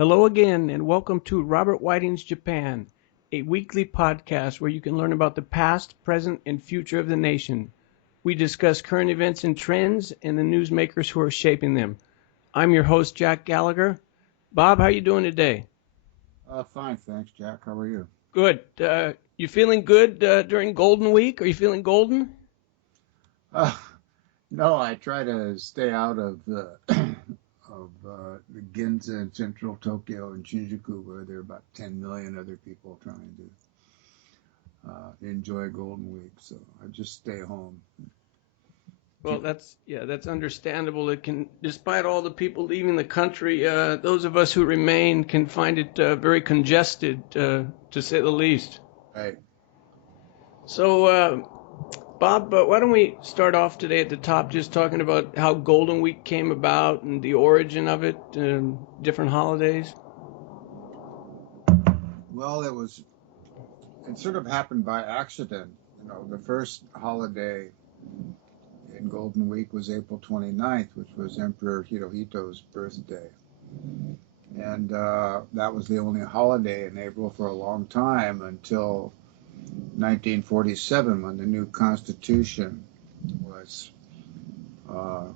Hello again, and welcome to Robert Whiting's Japan, a weekly podcast where you can learn about the past, present, and future of the nation. We discuss current events and trends and the newsmakers who are shaping them. I'm your host, Jack Gallagher. Bob, how you doing today? Fine, thanks, Jack. How are you? Good. You feeling good during Golden Week? Are you feeling golden? Uh, no, I try to stay out of the Ginza in central Tokyo and Shinjuku, where there are about 10 million other people trying to enjoy Golden Week. So I just stay home. Well, that's understandable. It can, despite all the people leaving the country, those of us who remain can find it very congested, to say the least. Right. So, Bob, why don't we start off today at the top, just talking about how Golden Week came about and the origin of it, and different holidays? Well, it sort of happened by accident. The first holiday in Golden Week was April 29th, which was Emperor Hirohito's birthday. And that was the only holiday in April for a long time until 1947, when the new Constitution was uh,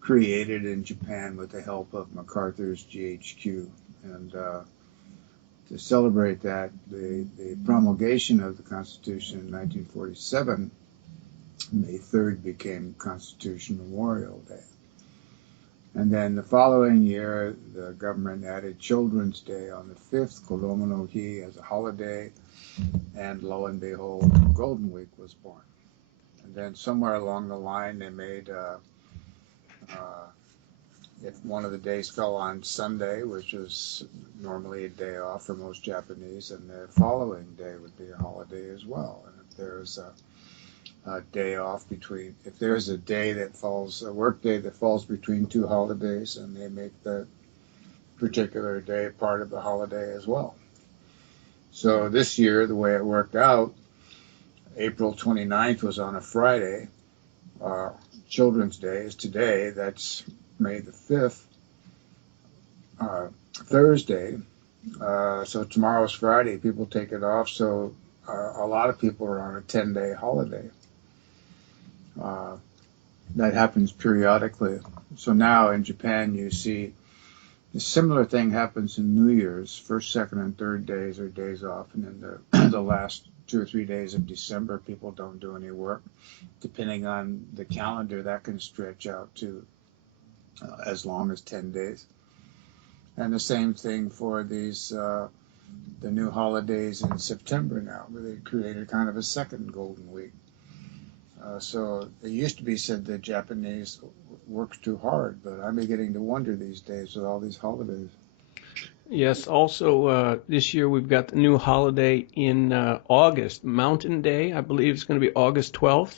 created in Japan with the help of MacArthur's GHQ. And to celebrate that, the promulgation of the Constitution in 1947, May 3rd, became Constitution Memorial Day. And then the following year, the government added Children's Day on the 5th, Kodomo no Hi, as a holiday, and lo and behold, Golden Week was born. And then somewhere along the line, they made, if one of the days fell on Sunday, which is normally a day off for most Japanese, and the following day would be a holiday as well. And if there's a day off between, if there's a day that falls, a work day that falls between two holidays, and they make that particular day part of the holiday as well. So this year, the way it worked out, April 29th was on a Friday. Children's Day is today. That's May the 5th, Thursday. So tomorrow's Friday. People take it off. So a lot of people are on a 10-day holiday. That happens periodically. So now in Japan, you see a similar thing happens in New Year's. First, second, and third days are days off, and then the last 2 or 3 days of December, people don't do any work. Depending on the calendar, that can stretch out to as long as 10 days. And the same thing for these the new holidays in September now, where they created kind of a second Golden Week. So it used to be said that Japanese works too hard, but I'm beginning to wonder these days with all these holidays. Yes, also this year we've got the new holiday in August, Mountain Day. I believe it's going to be August 12th.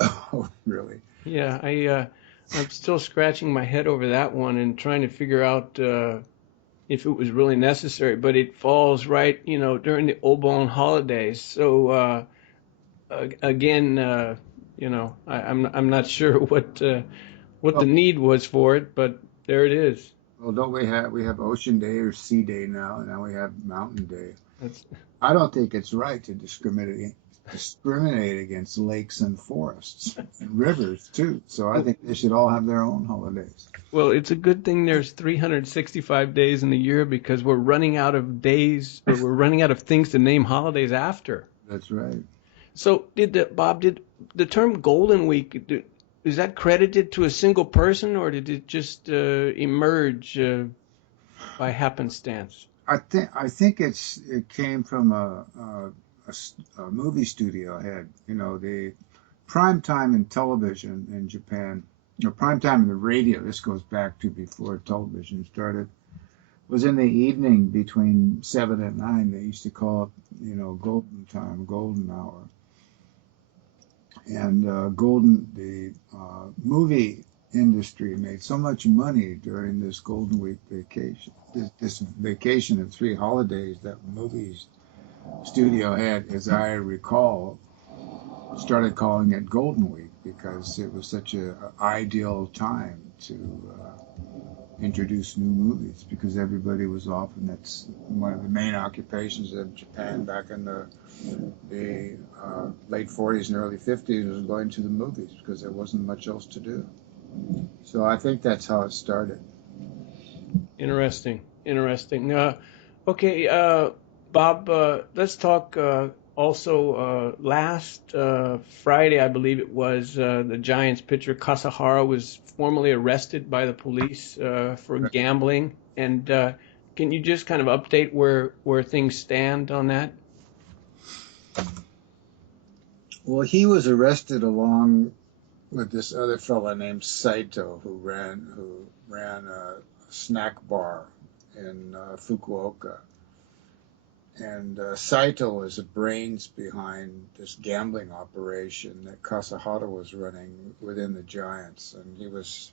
Oh, really? Yeah, I'm still scratching my head over that one and trying to figure out if it was really necessary. But it falls right, during the Obon holidays. So again, I'm not sure what the Well, need was for it, but there it is. well, don't we have Ocean Day or Sea Day now? And now we have Mountain Day. That's, I don't think it's right to discriminate against lakes and forests and rivers too. So I think they should all have their own holidays. well, it's a good thing there's 365 days in the year because we're running out of days, or we're running out of things to name holidays after. That's right. So, did the term Golden Week, is that credited to a single person, or did it just emerge by happenstance? I think it came from a movie studio head. The prime time in television in Japan, prime time in the radio. This goes back to before television started. Was in the evening between 7 and 9. They used to call it, golden time, golden hour. And the movie industry made so much money during this Golden Week vacation, this vacation of 3 holidays, that movies studio head, as I recall, started calling it Golden Week because it was such a ideal time to introduce new movies because everybody was off, and that's one of the main occupations of Japan back in the late 40s and early 50s was going to the movies because there wasn't much else to do. So I think that's how it started. Interesting. Interesting. Okay, Bob, let's talk also last Friday, I believe it was, the Giants pitcher Kasahara was formally arrested by the police for gambling. And can you just kind of update where things stand on that? Well, he was arrested along with this other fella named Saito who ran a snack bar in Fukuoka. And Saito was the brains behind this gambling operation that Kasahara was running within the Giants. And he was,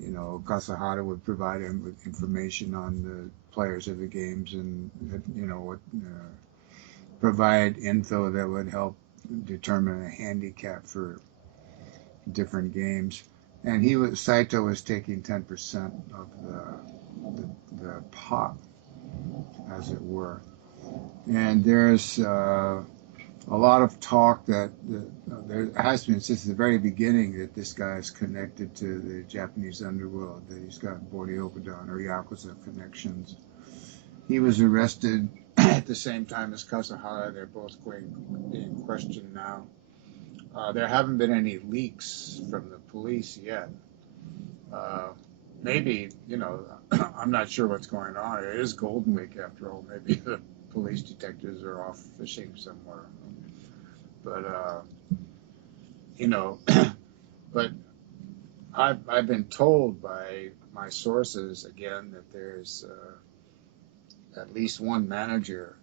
Kasahara would provide him with information on the players of the games and, would provide info that would help determine a handicap for different games. And Saito was taking 10% of the pot, as it were. And there's a lot of talk that there has been since the very beginning that this guy is connected to the Japanese underworld, that he's got Boryokudan or Yakuza connections. He was arrested at the same time as Kasahara. They're both being questioned now. There haven't been any leaks from the police yet. Maybe, I'm not sure what's going on. It is Golden Week after all. Maybe the police detectives are off fishing somewhere. But, but I've been told by my sources, again, that there's at least one manager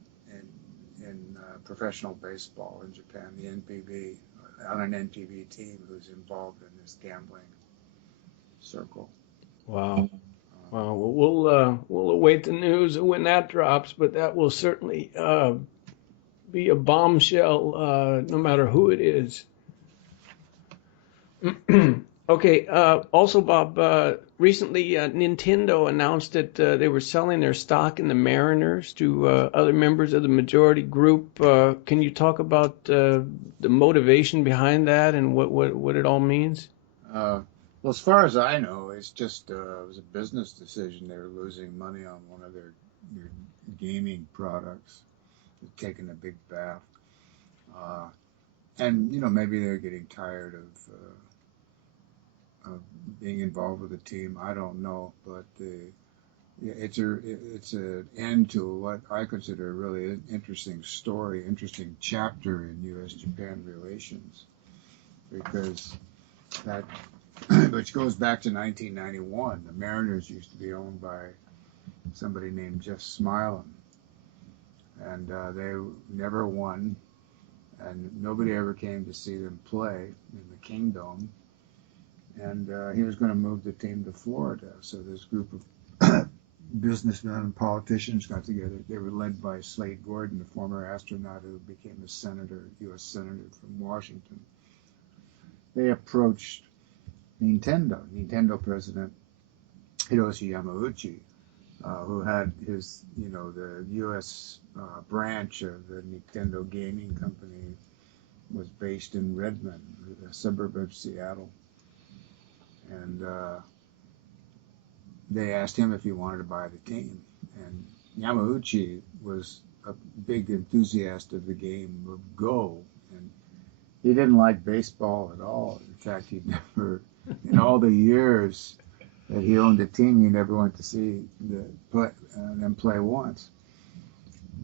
in professional baseball in Japan, the NPB, on an NPB team who's involved in this gambling circle. Wow. Wow. Well, we'll await the news when that drops, but that will certainly be a bombshell, no matter who it is. Okay. Also, Bob, recently Nintendo announced that they were selling their stock in the Mariners to other members of the majority group. Can you talk about the motivation behind that and what it all means? Well, as far as I know, it's just it was a business decision. They were losing money on one of their gaming products, taking a big bath, and maybe they're getting tired of being involved with the team. I don't know, but it's an end to what I consider a really interesting story, interesting chapter in U.S.-Japan relations, because that. Which goes back to 1991. The Mariners used to be owned by somebody named Jeff Smilin, and they never won, and nobody ever came to see them play in the Kingdom. And he was going to move the team to Florida. So this group of businessmen and politicians got together. They were led by Slade Gordon, the former astronaut who became a senator, U.S. senator from Washington. They approached Nintendo president Hiroshi Yamauchi, who had his, the U.S. branch of the Nintendo gaming company was based in Redmond, a suburb of Seattle. And they asked him if he wanted to buy the team. And Yamauchi was a big enthusiast of the game of Go. And he didn't like baseball at all. In fact, he never... In all the years that he owned the team, he never went to see them play once.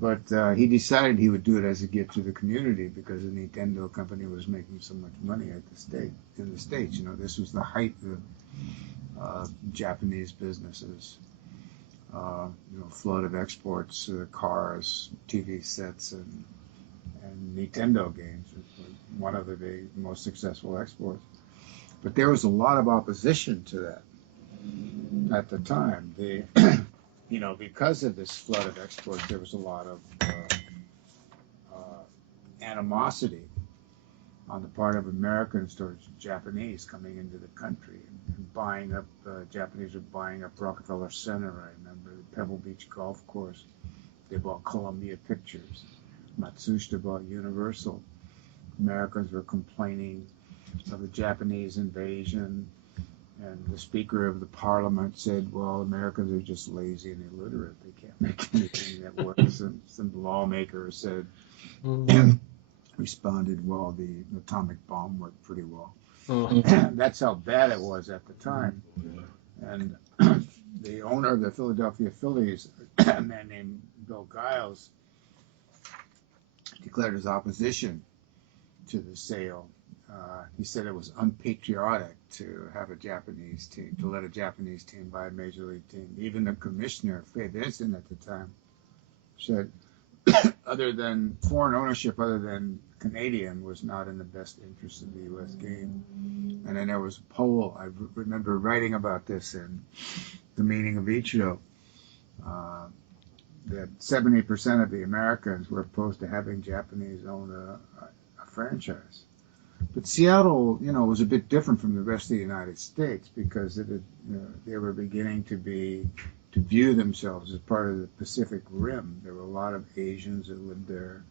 But he decided he would do it as a gift to the community because the Nintendo company was making so much money in the States. This was the height of Japanese businesses. Flood of exports, cars, TV sets, and Nintendo games. One of the most successful exports. But there was a lot of opposition to that at the time. Because of this flood of exports, there was a lot of animosity on the part of Americans towards Japanese coming into the country and buying up, Japanese were buying up Rockefeller Center, I remember, the Pebble Beach Golf Course. They bought Columbia Pictures. Matsushita bought Universal. Americans were complaining of the Japanese invasion, and the Speaker of the Parliament said, well, Americans are just lazy and illiterate. They can't make anything that works. And some lawmaker said, responded, well, the atomic bomb worked pretty well. That's how bad it was at the time. And the owner of the Philadelphia Phillies, a man named Bill Giles, declared his opposition to the sale. He said it was unpatriotic to have a Japanese team, to let a Japanese team buy a major league team. Even the commissioner, Faye Vincent at the time, said other than foreign ownership, other than Canadian, was not in the best interest of the U.S. game. And then there was a poll. I remember writing about this in The Meaning of Ichido, that 70% of the Americans were opposed to having Japanese own a franchise. But Seattle, was a bit different from the rest of the United States because they were beginning to view themselves as part of the Pacific Rim. There were a lot of Asians that lived there.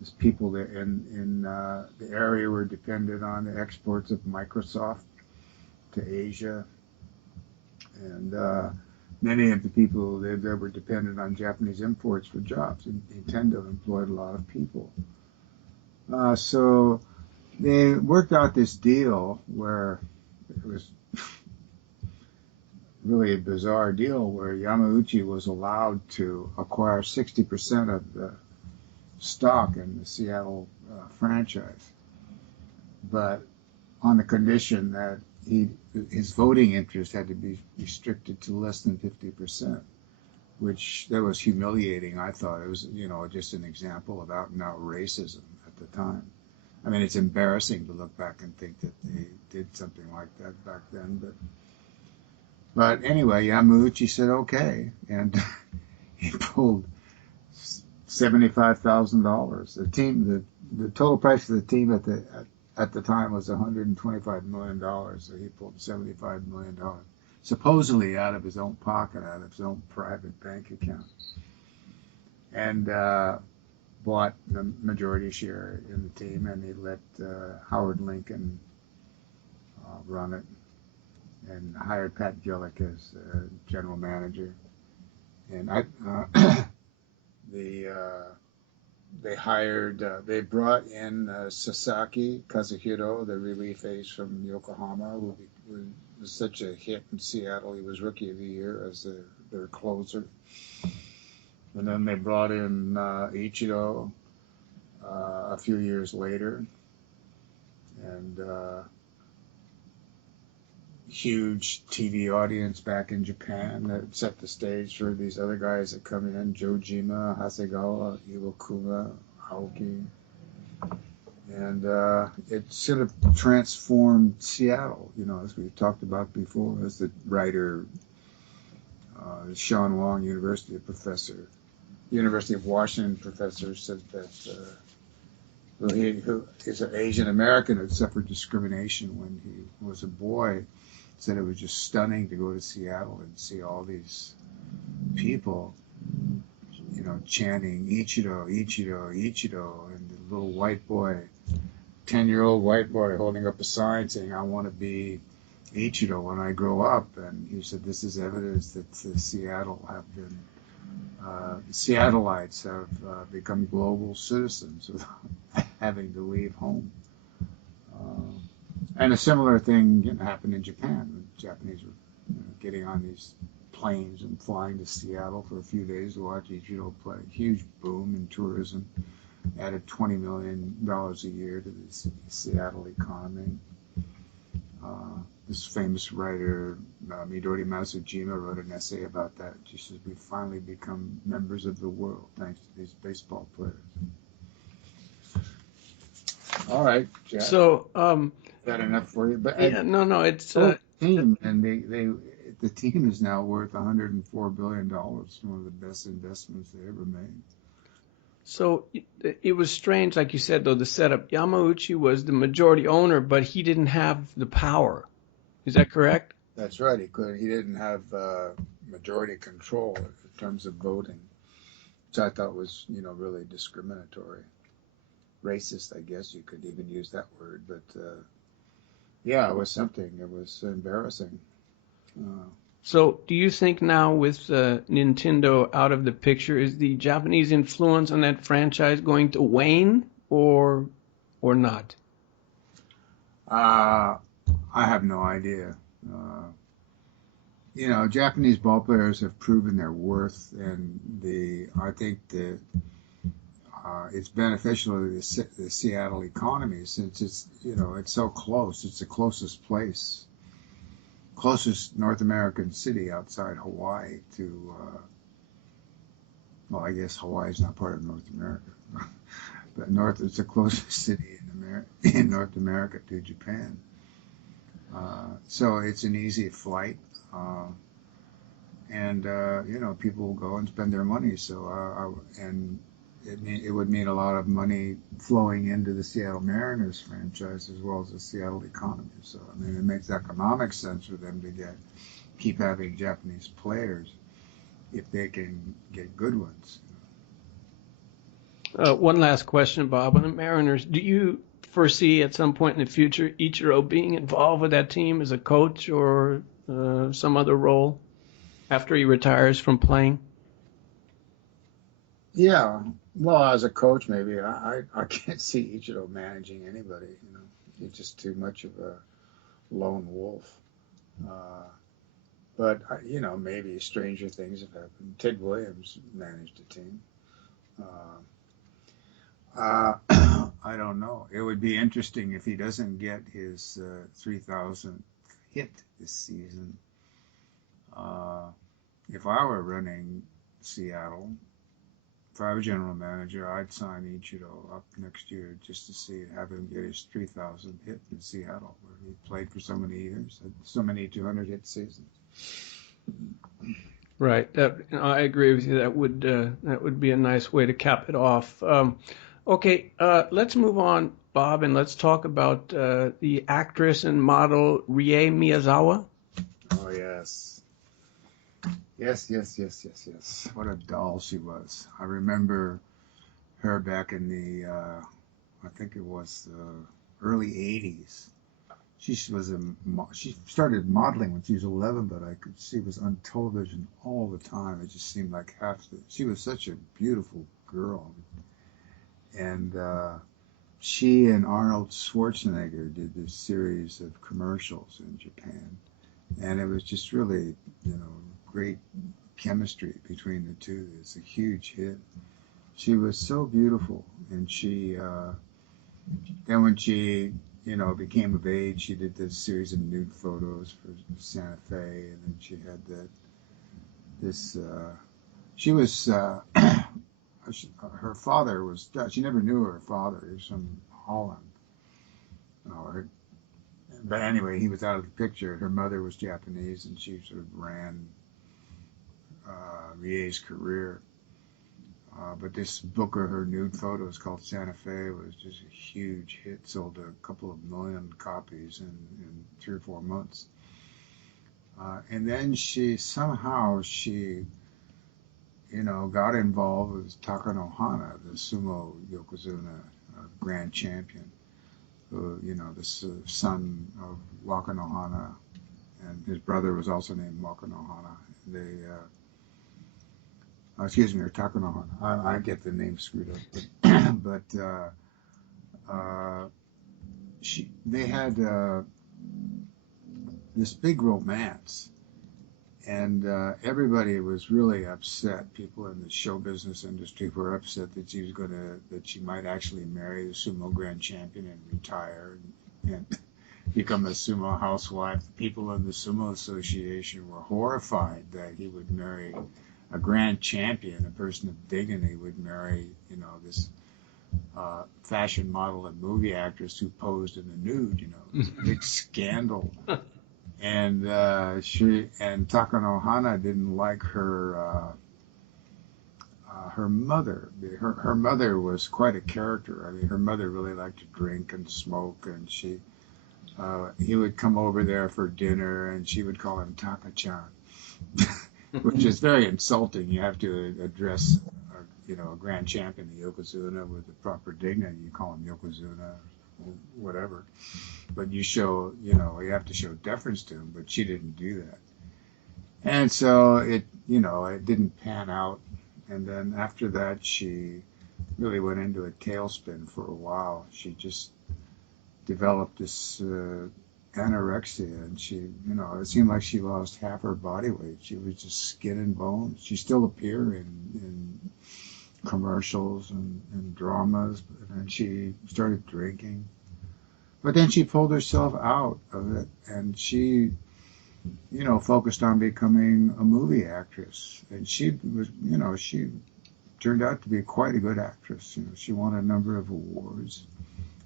There's people that in the area were dependent on the exports of Microsoft to Asia, and many of the people who lived there were dependent on Japanese imports for jobs. And Nintendo employed a lot of people. So they worked out this deal where it was really a bizarre deal where Yamauchi was allowed to acquire 60% of the stock in the Seattle franchise, but on the condition that his voting interest had to be restricted to less than 50%, which that was humiliating. I thought it was, just an example of out and out racism at the time. I mean, it's embarrassing to look back and think that they did something like that back then, but anyway, Yamauchi said okay, and he pulled $75,000. The total price of the team at the time was $125 million. So he pulled $75 million, supposedly out of his own pocket, out of his own private bank account, and bought the majority share in the team, and he let Howard Lincoln run it, and hired Pat Gillick as general manager. And they brought in Sasaki Kazuhiro, the relief ace from Yokohama, who was such a hit in Seattle. He was Rookie of the Year as their closer. And then they brought in Ichiro a few years later, and huge TV audience back in Japan that set the stage for these other guys that come in: Jojima, Hasegawa, Iwakuma, Aoki. And it sort of transformed Seattle, as we've talked about before, as the writer Sean Wong, University of Washington professor, said that who is an Asian American who suffered discrimination when he was a boy, said it was just stunning to go to Seattle and see all these people, chanting Ichido, Ichido, Ichido, and the little white boy, 10-year-old white boy holding up a sign saying, I want to be Ichido when I grow up. And he said this is evidence that Seattleites have become global citizens without having to leave home. And a similar thing happened in Japan. The Japanese were getting on these planes and flying to Seattle for a few days to watch Ichido play. Huge boom in tourism, added $20 million a year to the Seattle economy. This famous writer, Midori Masujima, wrote an essay about that. She says, we finally become members of the world thanks to these baseball players. All right, Jack. So, is that enough for you? But no, it's team, and the team is now worth $104 billion. One of the best investments they ever made. So it was strange, like you said, though, the setup. Yamauchi was the majority owner, but he didn't have the power. Is that correct? That's right. He didn't have majority control in terms of voting, which I thought was, really discriminatory, racist. I guess you could even use that word. But yeah, it was something. It was embarrassing. Uh, So, do you think now with Nintendo out of the picture, is the Japanese influence on that franchise going to wane or not? uh, I have no idea. Uh, Japanese ball players have proven their worth, and I think that it's beneficial to the Seattle economy since it's so close. It's the closest North American city outside Hawaii to. Well, I guess Hawaii is not part of North America, but it's the closest city in North America to Japan. So it's an easy flight. And people will go and spend their money. So and it would mean a lot of money flowing into the Seattle Mariners franchise as well as the Seattle economy. So I mean, it makes economic sense for them to keep having Japanese players if they can get good ones. One last question, Bob. On the Mariners, do you foresee at some point in the future Ichiro being involved with that team as a coach or some other role after he retires from playing? Yeah, well, as a coach, maybe I can't see Ichiro managing anybody. He's just too much of a lone wolf. Uh, but maybe stranger things have happened. Ted Williams managed a team. I don't know. It would be interesting if he doesn't get his 3,000th hit this season. If I were running Seattle, if I were general manager, I'd sign Ichiro up next year just to have him get his 3,000th hit in Seattle, where he played for so many years, had so many 200 hit seasons. Right. I agree with you. That would be a nice way to cap it off. Okay, let's move on, Bob, and let's talk about the actress and model Rie Miyazawa. Oh yes, yes. What a doll she was. I remember her back in the I think it was the early '80s. She started modeling when she was 11, but she was on television all the time. It just seemed like she was such a beautiful girl. And she and Arnold Schwarzenegger did this series of commercials in Japan. And it was just really, great chemistry between the two. It's a huge hit. She was so beautiful. And then when she became of age, she did this series of nude photos for Santa Fe, and then she had she was, her father was Dutch. She never knew her father. He was from Holland. But anyway, he was out of the picture. Her mother was Japanese, and she sort of ran Rie's career. But this book of her nude photos called Santa Fe was just a huge hit, sold a couple of million copies in 3 or 4 months. And then she got involved with Takano Hana, the sumo yokozuna grand champion, who, the son of Wakano Hana, and his brother was also named Wakano Hana. Excuse me, or Takano Hana. I get the name screwed up. But they had this big romance, and everybody was really upset. People in the show business industry were upset that she might actually marry the sumo grand champion and retire and become a sumo housewife. People in the Sumo Association were horrified that he would marry a grand champion, a person of dignity, would marry, this fashion model and movie actress who posed in the nude. It was a big scandal. And Takano Hana didn't like her mother. Her mother was quite a character. I mean, her mother really liked to drink and smoke, and she he would come over there for dinner, and she would call him Taka-chan, which is very insulting. You have to address, a grand champion, the Yokozuna, with the proper dignity. You call him Yokozuna, or whatever. But you have to show deference to him. But she didn't do that, and so it didn't pan out. And then after that, she really went into a tailspin for a while. She just developed this anorexia, and it seemed like she lost half her body weight. She was just skin and bones. She still appeared in commercials and dramas, and she started drinking. But then she pulled herself out of it, and she, focused on becoming a movie actress. And she turned out to be quite a good actress. She won a number of awards.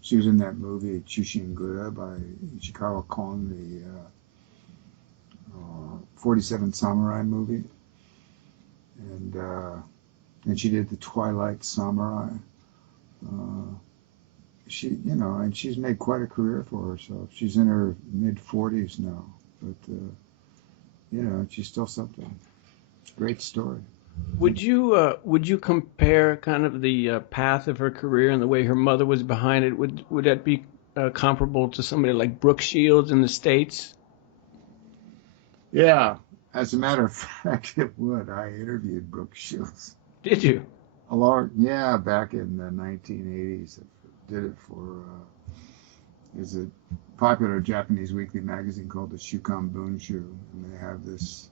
She was in that movie Chushingura by Ichikawa Kon, the 47 Samurai movie, and she did the Twilight Samurai. And she's made quite a career for herself. She's in her mid-40s now, but she's still something. Great story. Would you compare kind of the path of her career and the way her mother was behind it? Would that be comparable to somebody like Brooke Shields in the States? Yeah, as a matter of fact, it would. I interviewed Brooke Shields. Did you? Back in the 1980s. I did it for there's a popular Japanese weekly magazine called the Shukan Bunshu, and they have this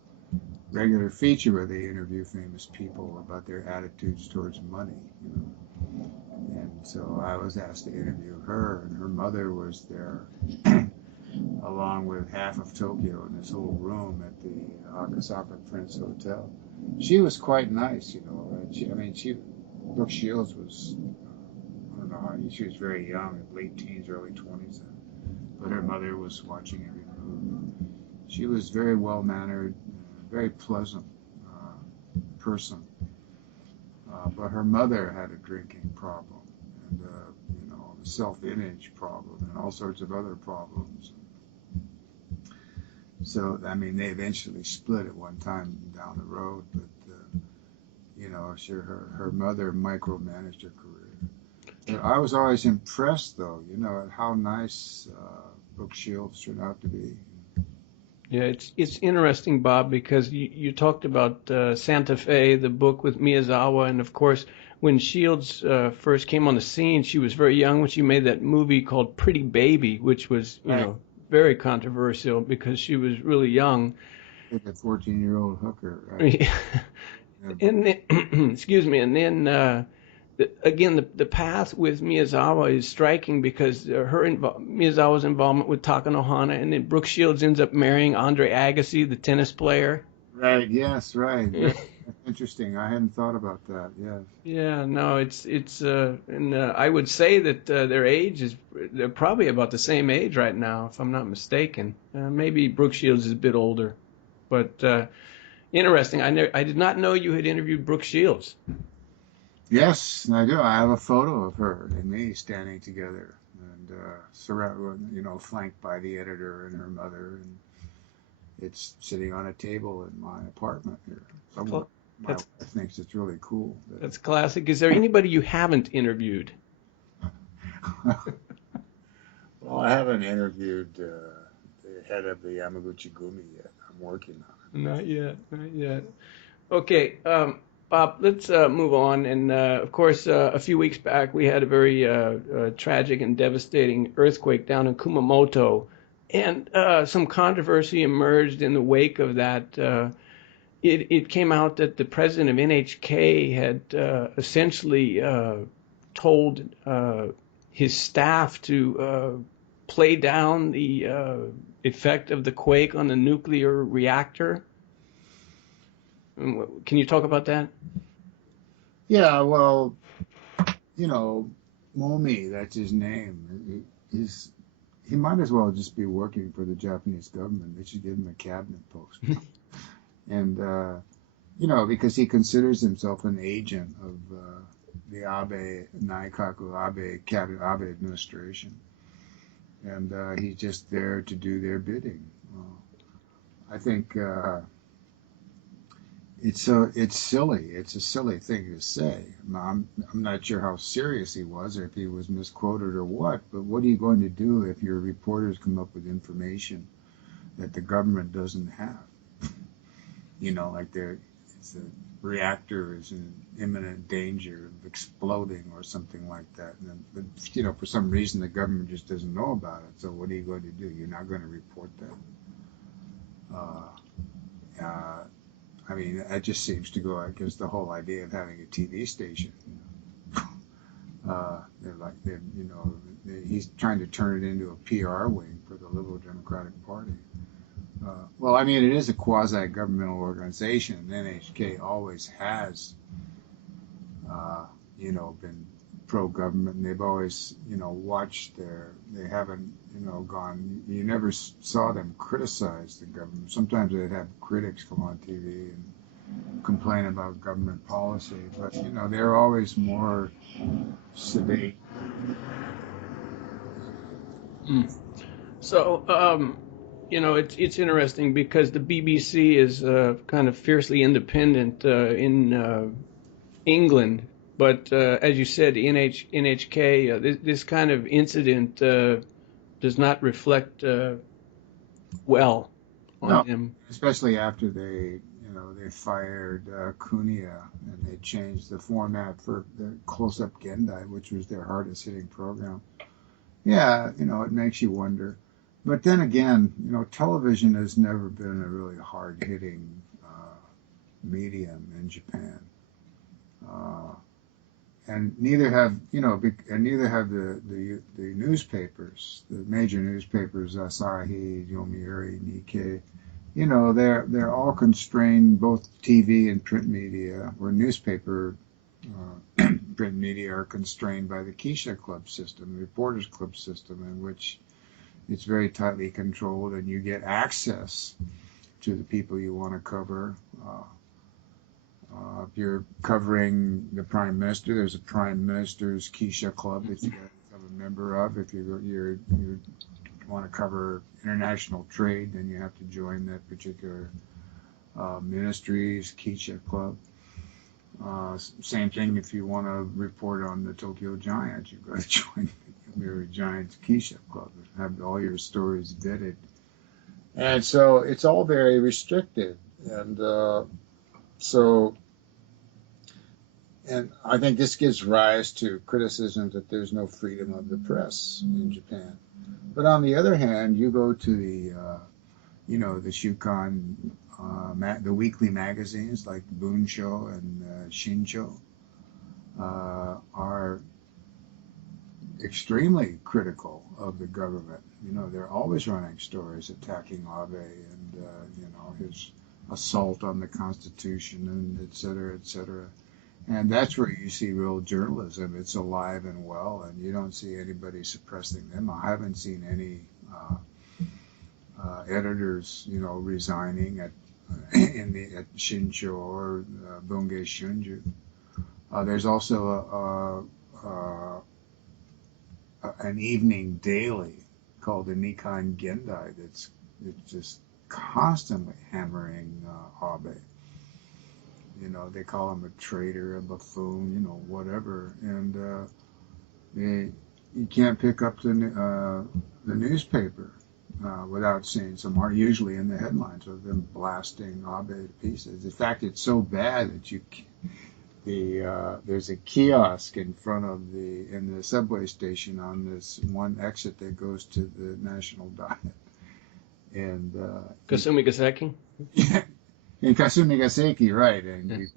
regular feature where they interview famous people about their attitudes towards money. And so I was asked to interview her, and her mother was there along with half of Tokyo in this little room at the Akasaka Prince Hotel. She was quite nice, Brooke Shields was, I don't know, she was very young, late teens, early 20s, but her mother was watching every move. She was very well-mannered, very pleasant person, but her mother had a drinking problem, and a self-image problem, and all sorts of other problems. So they eventually split at one time down the road, but her mother micromanaged her career. But I was always impressed, though, at how nice Brooke Shields turned out to be. Yeah, it's interesting, Bob, because you talked about Santa Fe, the book with Miyazawa, and of course, when Shields first came on the scene, she was very young when she made that movie called Pretty Baby, which was, very controversial because she was really young. Like a 14-year-old hooker, right? And then, excuse me, and then again, the path with Miyazawa is striking because Miyazawa's involvement with Takanohana, and then Brooke Shields ends up marrying Andre Agassi, the tennis player. Right. Yes. Right. That's interesting. I hadn't thought about that. Yes. Yeah. No. And I would say that they're probably about the same age right now, if I'm not mistaken. Maybe Brooke Shields is a bit older, but interesting. I did not know you had interviewed Brooke Shields. Yes, I do. I have a photo of her and me standing together, and flanked by the editor and her mother, and it's sitting on a table in my apartment here. My wife thinks it's really cool. That's classic. Is there anybody you haven't interviewed? Well, I haven't interviewed the head of the Yamaguchi Gumi yet. I'm working on it. Not yet. Okay. Bob, let's move on. And of course, a few weeks back, we had a very tragic and devastating earthquake down in Kumamoto. And some controversy emerged in the wake of that. It came out that the president of NHK had essentially told his staff to play down the effect of the quake on the nuclear reactor. Can you talk about that? Yeah, well, Momi, that's his name. He might as well just be working for the Japanese government. They should give him a cabinet post. And, because he considers himself an agent of the Abe Naikaku, Abe cabinet, Abe administration. and he's just there to do their bidding. I think it's silly. It's a silly thing to say. I'm not sure how serious he was, or if he was misquoted or what. But what are you going to do if your reporters come up with information that the government doesn't have? Like the reactor is in imminent danger of exploding or something like that. But for some reason the government just doesn't know about it. So what are you going to do? You're not going to report that. I mean, that just seems to go against the whole idea of having a TV station. He's trying to turn it into a PR wing for the Liberal Democratic Party. Well, I mean, it is a quasi-governmental organization. NHK always has, been pro-government, and they've always, watched they haven't, gone, you never saw them criticize the government. Sometimes they'd have critics come on TV and complain about government policy, but, they're always more sedate. Mm. So, it's interesting because the BBC is kind of fiercely independent in England, but as you said, NHK, this kind of incident does not reflect well on No, them. especially after they fired Cunha and they changed the format for the close-up Gendai, which was their hardest hitting program. Yeah, it makes you wonder. But then again, television has never been a really hard-hitting medium in Japan. Uh, and neither have the newspapers, the major newspapers, Asahi, Yomiuri, Nikkei. They're all constrained, both TV and print media, or newspaper print media are constrained by the Keisha Club system, the Reporters Club system, in which it's very tightly controlled, and you get access to the people you want to cover. If you're covering the Prime Minister, there's a Prime Minister's Keisha Club that you got to become a member of. If you want to cover international trade, then you have to join that particular ministry's Keisha Club. Same thing if you want to report on the Tokyo Giants, you've got to join the Yomiuri Giants Keisha Club and have all your stories vetted. And so it's all very restricted. And I think this gives rise to criticisms that there's no freedom of the press in Japan. But on the other hand, you go to the Shukan, the weekly magazines like Bunsho and Shincho are extremely critical of the government. They're always running stories attacking Abe and, his assault on the Constitution and et cetera, et cetera. And that's where you see real journalism. It's alive and well, and you don't see anybody suppressing them. I haven't seen any editors, resigning at Shincho or Bunge Shunju. There's also an evening daily called the Nikkan Gendai it's just constantly hammering Abe. They call him a traitor, a buffoon, whatever. And you can't pick up the newspaper without seeing some art, usually in the headlines of them blasting Abe to pieces. In fact, it's so bad that there's a kiosk in the subway station on this one exit that goes to the National Diet. And Kasumi Gaseki? in Kasumi Gaseki, right? And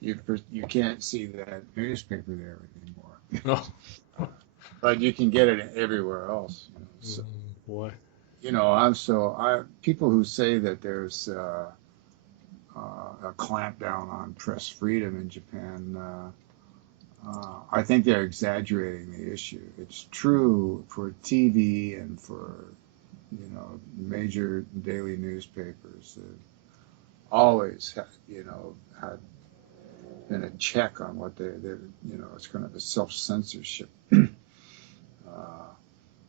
you can't see that newspaper there anymore. Oh, But you can get it everywhere else. So, boy. People who say that there's a clampdown on press freedom in Japan, I think they're exaggerating the issue. It's true for TV and for major daily newspapers that always had been a check on what it's kind of a self-censorship.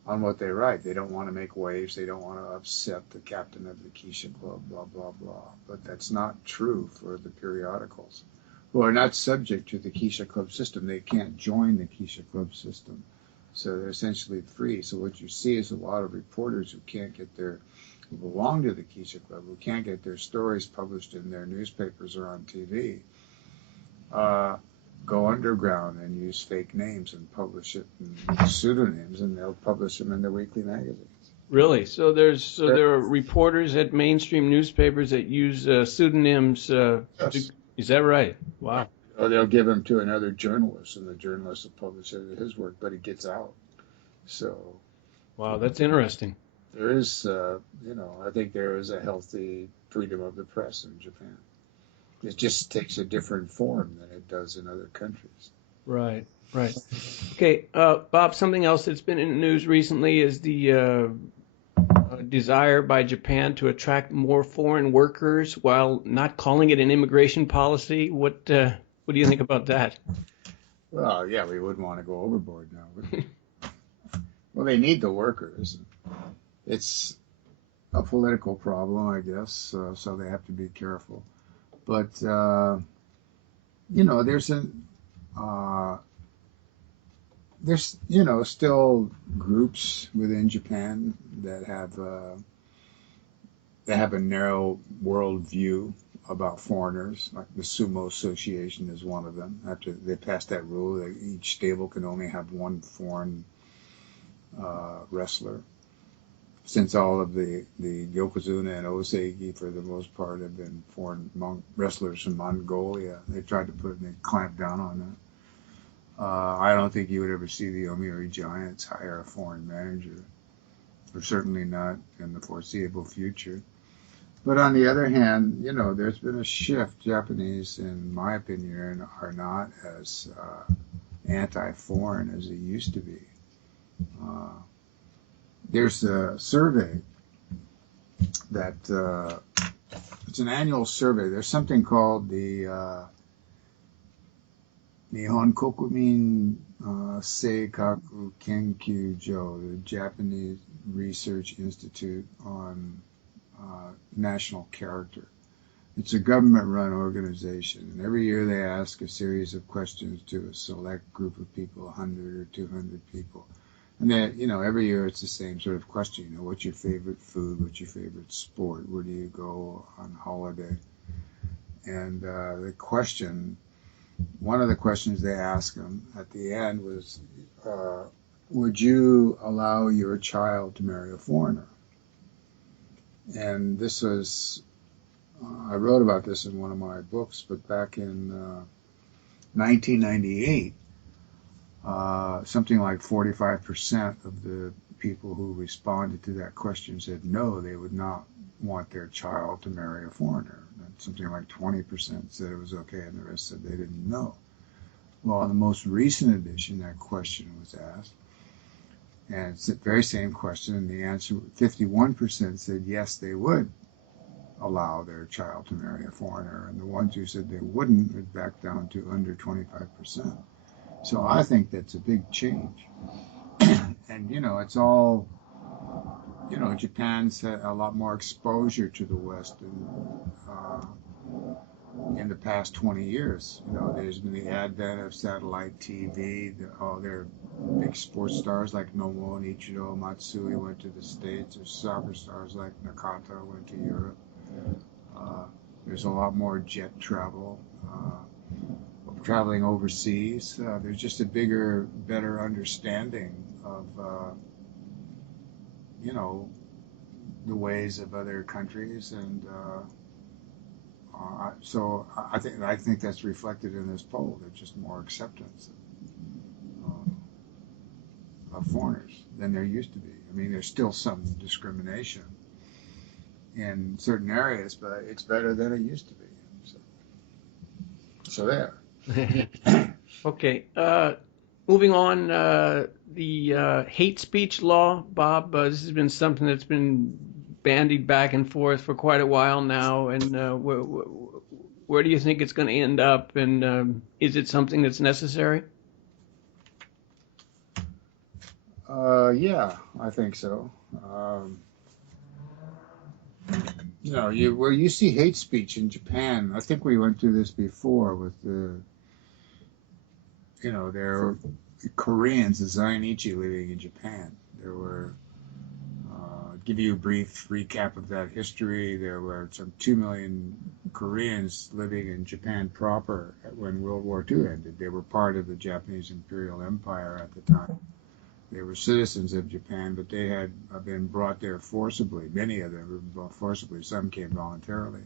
on what they write. They don't want to make waves. They don't want to upset the captain of the Keisha Club, blah, blah, blah. But that's not true for the periodicals, who are not subject to the Keisha Club system. They can't join the Keisha Club system. So they're essentially free. So what you see is a lot of reporters who who belong to the Keisha Club, who can't get their stories published in their newspapers or on TV, go underground and use fake names and publish it in pseudonyms, and they'll publish them in the weekly magazines. Really? So there are reporters at mainstream newspapers that use pseudonyms. Yes. Is that right? Wow. Or they'll give them to another journalist, and the journalist will publish his work, but it gets out. So, Wow, that's interesting. there is, I think there is a healthy freedom of the press in Japan. It just takes a different form than it does in other countries. Right, right. Okay, Bob, something else that's been in the news recently is the desire by Japan to attract more foreign workers while not calling it an immigration policy. What do you think about that? Well, yeah, we wouldn't want to go overboard now. Would we? Well, they need the workers. It's a political problem, I guess, so they have to be careful. But there's still groups within Japan that have a narrow world view about foreigners. Like the Sumo Association is one of them. After they passed that rule, that each stable can only have one foreign wrestler. Since all of the Yokozuna and Osei, for the most part, have been foreign wrestlers from Mongolia, they tried to clamp down on that. I don't think you would ever see the Yomiuri Giants hire a foreign manager, or certainly not in the foreseeable future. But on the other hand, there's been a shift. Japanese, in my opinion, are not as anti-foreign as they used to be. There's a survey that it's an annual survey. There's something called the Nihon Kokumin Seikaku Kenkyu Jo, the Japanese Research Institute on National Character. It's a government-run organization, and every year they ask a series of questions to a select group of people, 100 or 200 people. And then, every year it's the same sort of question. What's your favorite food? What's your favorite sport? Where do you go on holiday? And one of the questions they asked them at the end was, would you allow your child to marry a foreigner? And this was, I wrote about this in one of my books, but back in 1998, something like 45% of the people who responded to that question said no, they would not want their child to marry a foreigner. And something like 20% said it was okay, and the rest said they didn't know. Well, in the most recent edition, that question was asked, and it's the very same question, and the answer, 51% said yes, they would allow their child to marry a foreigner, and the ones who said they wouldn't had backed down to under 25%. So I think that's a big change. And, it's all, Japan's had a lot more exposure to the West in the past 20 years. There's been the advent of satellite TV. There are big sports stars like Nomo and Ichiro Matsui went to the States. There's soccer stars like Nakata went to Europe. There's a lot more jet travel. Traveling overseas, there's just a better understanding of, the ways of other countries, and so I think that's reflected in this poll. There's just more acceptance of foreigners than there used to be. I mean, there's still some discrimination in certain areas, but it's better than it used to be. So there. Okay. Moving on, the hate speech law, Bob, this has been something that's been bandied back and forth for quite a while now. And where do you think it's going to end up? And is it something that's necessary? Yeah, I think so. You see hate speech in Japan. I think we went through this before with there were Koreans, the Zainichi living in Japan. There were, give you a brief recap of that history. There were some 2 million Koreans living in Japan proper when World War II ended. They were part of the Japanese Imperial Empire at the time. They were citizens of Japan, but they had been brought there forcibly. Many of them were brought forcibly. Some came voluntarily.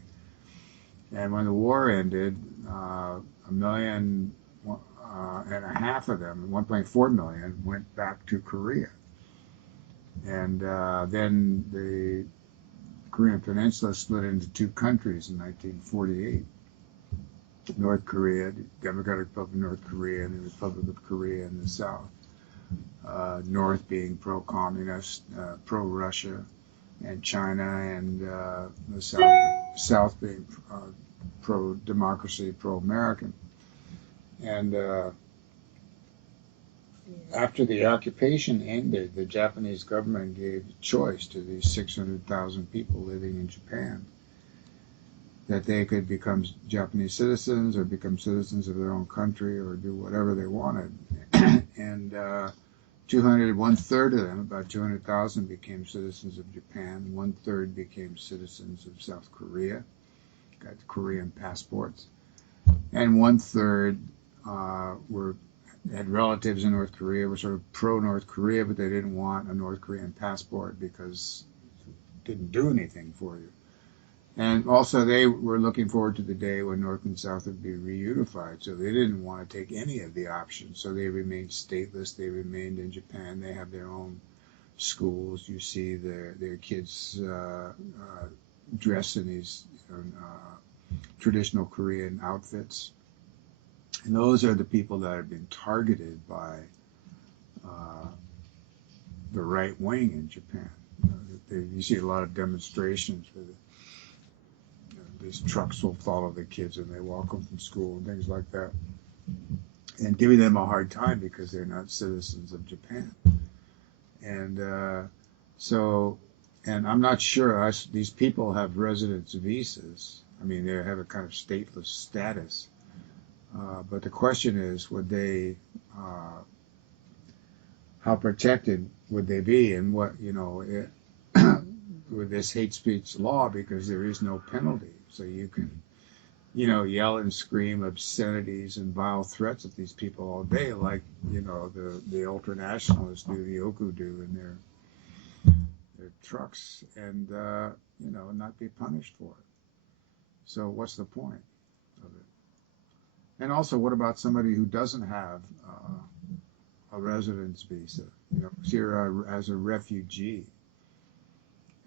And when the war ended, 1.5 million of them, 1.4 million, went back to Korea. And then the Korean Peninsula split into two countries in 1948. North Korea, the Democratic Republic of North Korea, and the Republic of Korea in the south. North being pro-communist, pro-Russia, and China, and the south being pro-democracy, pro-American. And after the occupation ended, the Japanese government gave a choice to these 600,000 people living in Japan that they could become Japanese citizens or become citizens of their own country or do whatever they wanted. And 1/3 of them, about 200,000, became citizens of Japan. 1/3 became citizens of South Korea, got Korean passports. And 1/3 had relatives in North Korea, were sort of pro-North Korea, but they didn't want a North Korean passport because it didn't do anything for you. And also they were looking forward to the day when North and South would be reunified, so they didn't want to take any of the options. So they remained stateless. They remained in Japan. They have their own schools. You see their kids dressed in these traditional Korean outfits. And those are the people that have been targeted by the right wing in Japan. You see a lot of demonstrations where these trucks will follow the kids when they walk home from school and things like that, and giving them a hard time because they're not citizens of Japan. And and I'm not sure these people have residence visas. I mean, they have a kind of stateless status. But the question is, how protected would they be, and what, with this hate speech law, because there is no penalty. So you can, yell and scream obscenities and vile threats at these people all day, like, the ultra-nationalists do, the Oku do in their trucks, and, not be punished for it. So what's the point of it? And also, what about somebody who doesn't have a residence visa, here as a refugee,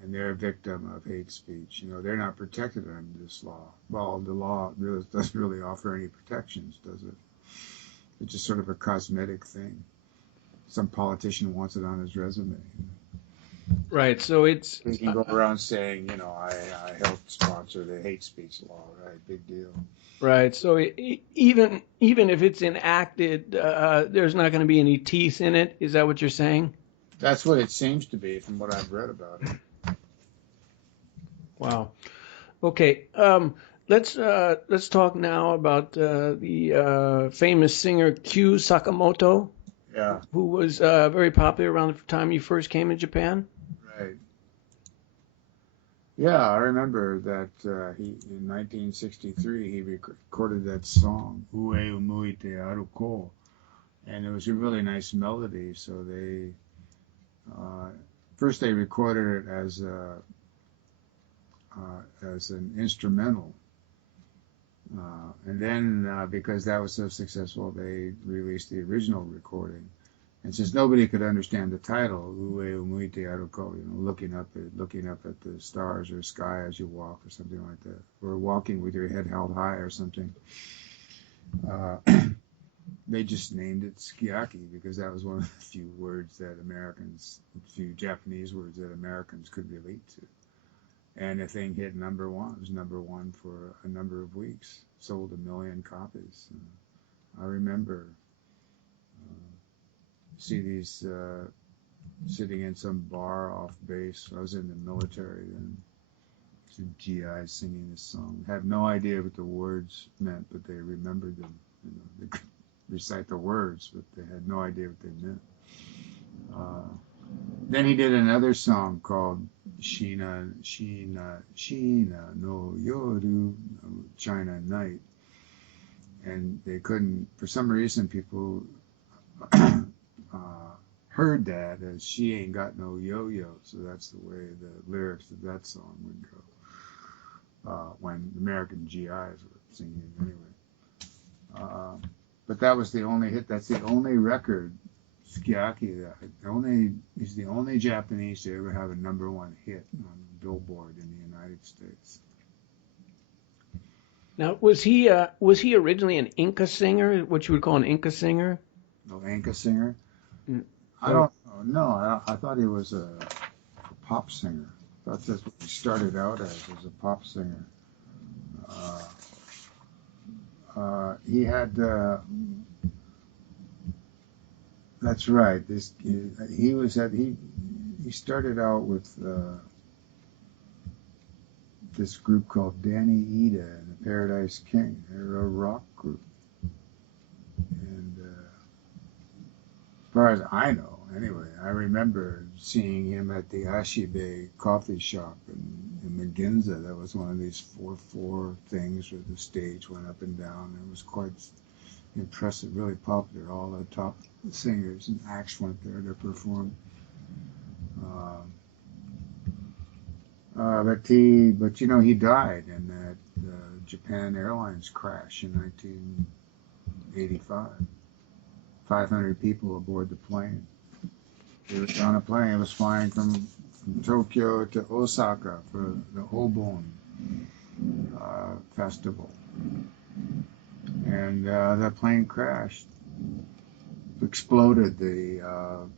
and they're a victim of hate speech? They're not protected under this law. Well, the law really doesn't really offer any protections, does it? It's just sort of a cosmetic thing. Some politician wants it on his resume. Right. So it's He can go around saying, I helped sponsor the hate speech law, right? Big deal. right. So even if it's enacted, there's not going to be any teeth in it. Is that what you're saying? That's what it seems to be from what I've read about it. Wow. Okay. Let's talk now about the famous singer Kyu Sakamoto, Yeah, who was very popular around the time you first came to Japan. right. Yeah, I remember that in 1963 he recorded that song "Ue Umuite Aruko," and it was a really nice melody. So they first they recorded it as an instrumental, and then because that was so successful, they released the original recording. And since nobody could understand the title, "Ue Umuite Aruko," looking up at the stars or sky as you walk, or something like that, or walking with your head held high, or something, they just named it Skiaki because that was one of the few Japanese words that Americans could relate to. And the thing hit number one. It was number one for a number of weeks. Sold 1 million copies. I remember see these sitting in some bar off base. I was in the military and some GIs singing this song. Had no idea what the words meant, but they remembered them. You know, they could recite the words, but they had no idea what they meant. Then he did another song called Shina, Shina, Shina no Yoru, China Night. And they couldn't, for some reason, people heard that as she ain't got no yo-yo. So that's the way the lyrics of that song would go when American GIs were singing it anyway. But that was the only hit. That's the only record, Sukiyaki, he's the only Japanese to ever have a #1 hit on Billboard in the United States. Now, was he originally an Inca singer, what you would call an Inca singer? No, Inca singer? Mm. I don't know. I thought he was a pop singer. I thought that's what he started out as a pop singer. He had, that's right. He started out with this group called Danny Ida and the Paradise King. They're a rock group. And as far as I know, anyway, I remember seeing him at the Ashibe coffee shop in McGinza. That was one of these 4x4 things where the stage went up and down. It was quite impressive, really popular. All the top singers and acts went there to perform. But you know, he died in that Japan Airlines crash in 1985. 500 people aboard the plane. It was on a plane. It was flying from Tokyo to Osaka for the Obon festival. And that plane crashed, exploded the, what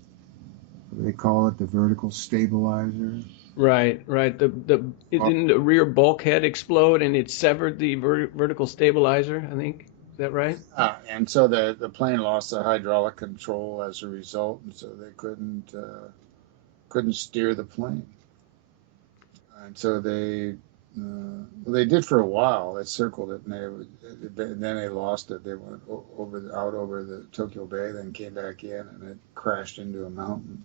do they call it, the vertical stabilizer. Right. Didn't the rear bulkhead explode and it severed the vertical stabilizer, I think? Is that right? And so the plane lost the hydraulic control as a result, and so they couldn't steer the plane. And so they did for a while. They circled it, and then they lost it. They went out over the Tokyo Bay, then came back in, and it crashed into a mountain.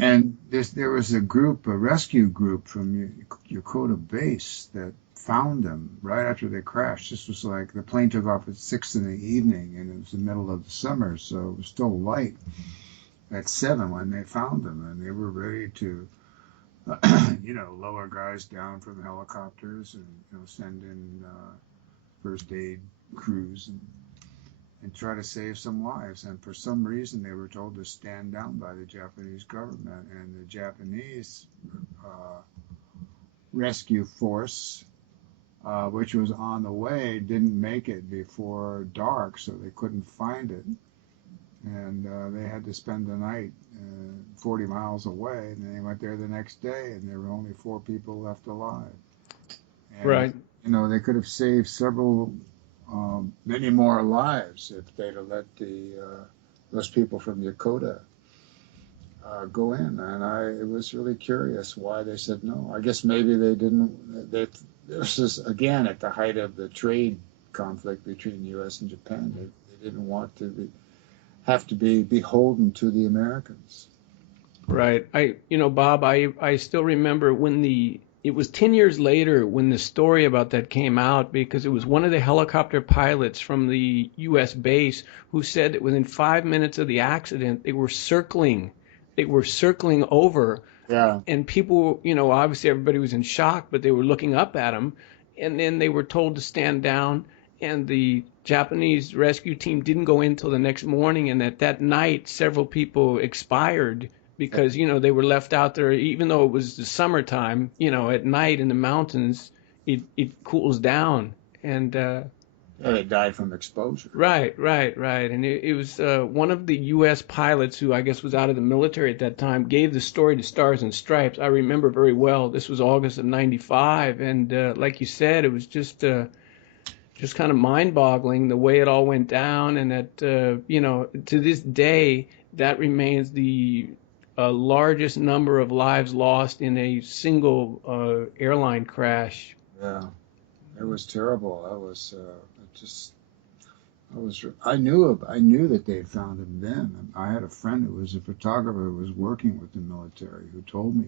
And there was a rescue group from Yokota Base that found them right after they crashed. This was like the plane took off at 6 in the evening, and it was the middle of the summer, so it was still light at 7 when they found them, and they were ready to, lower guys down from helicopters and send in first aid crews and try to save some lives. And for some reason, they were told to stand down by the Japanese government, and the Japanese rescue force, which was on the way, didn't make it before dark, so they couldn't find it. And they had to spend the night 40 miles away, and then they went there the next day, and there were only 4 people left alive. And, Right. They could have saved many more lives if they'd have let those people from Yokota go in. And it was really curious why they said no. I guess maybe they didn't. This is again at the height of the trade conflict between the U.S. and Japan. They didn't want to have to be beholden to the Americans. Right. Bob, I still remember it was 10 years later when the story about that came out, because it was one of the helicopter pilots from the U.S. base who said that within 5 minutes of the accident, they were circling over. Yeah. And people, obviously everybody was in shock, but they were looking up at them. And then they were told to stand down, and the Japanese rescue team didn't go in till the next morning. And that night, several people expired because, they were left out there, even though it was the summertime, at night in the mountains, it cools down. And they died from exposure. Right. And it was one of the U.S. pilots who I guess was out of the military at that time gave the story to Stars and Stripes. I remember very well. This was August of '95, and like you said, it was just kind of mind-boggling the way it all went down, and that to this day that remains the largest number of lives lost in a single airline crash. Yeah, it was terrible. That was just. I knew that they had found him then. I had a friend who was a photographer who was working with the military who told me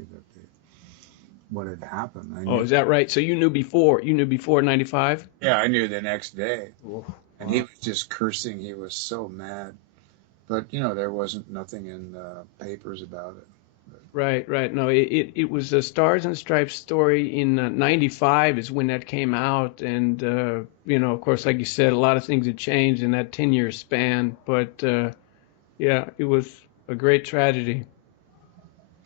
what had happened. I Oh, knew. is that right? So you knew before? You knew before 95? Yeah, I knew the next day, Oh, and he wow. was just cursing. He was so mad. But there wasn't nothing in papers about it. Right, right. No, it was a Stars and Stripes story in 95 is when that came out. And, of course, like you said, a lot of things had changed in that 10-year span. But, yeah, it was a great tragedy.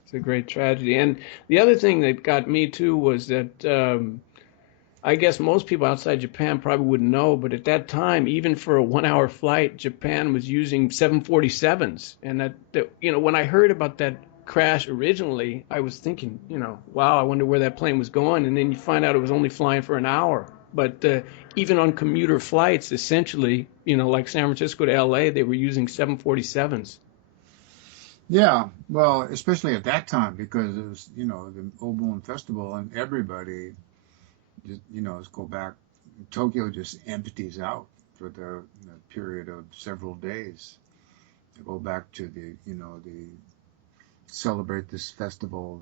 It's a great tragedy. And the other thing that got me, too, was that I guess most people outside Japan probably wouldn't know, but at that time, even for a 1 hour flight, Japan was using 747s. And when I heard about that crash originally, I was thinking, wow, I wonder where that plane was going. And then you find out it was only flying for an hour. But even on commuter flights, essentially, like San Francisco to LA, they were using 747s. Yeah, well, especially at that time because it was, the Obon Festival and everybody just, let's go back. Tokyo just empties out for the period of several days. To go back to the celebrate this festival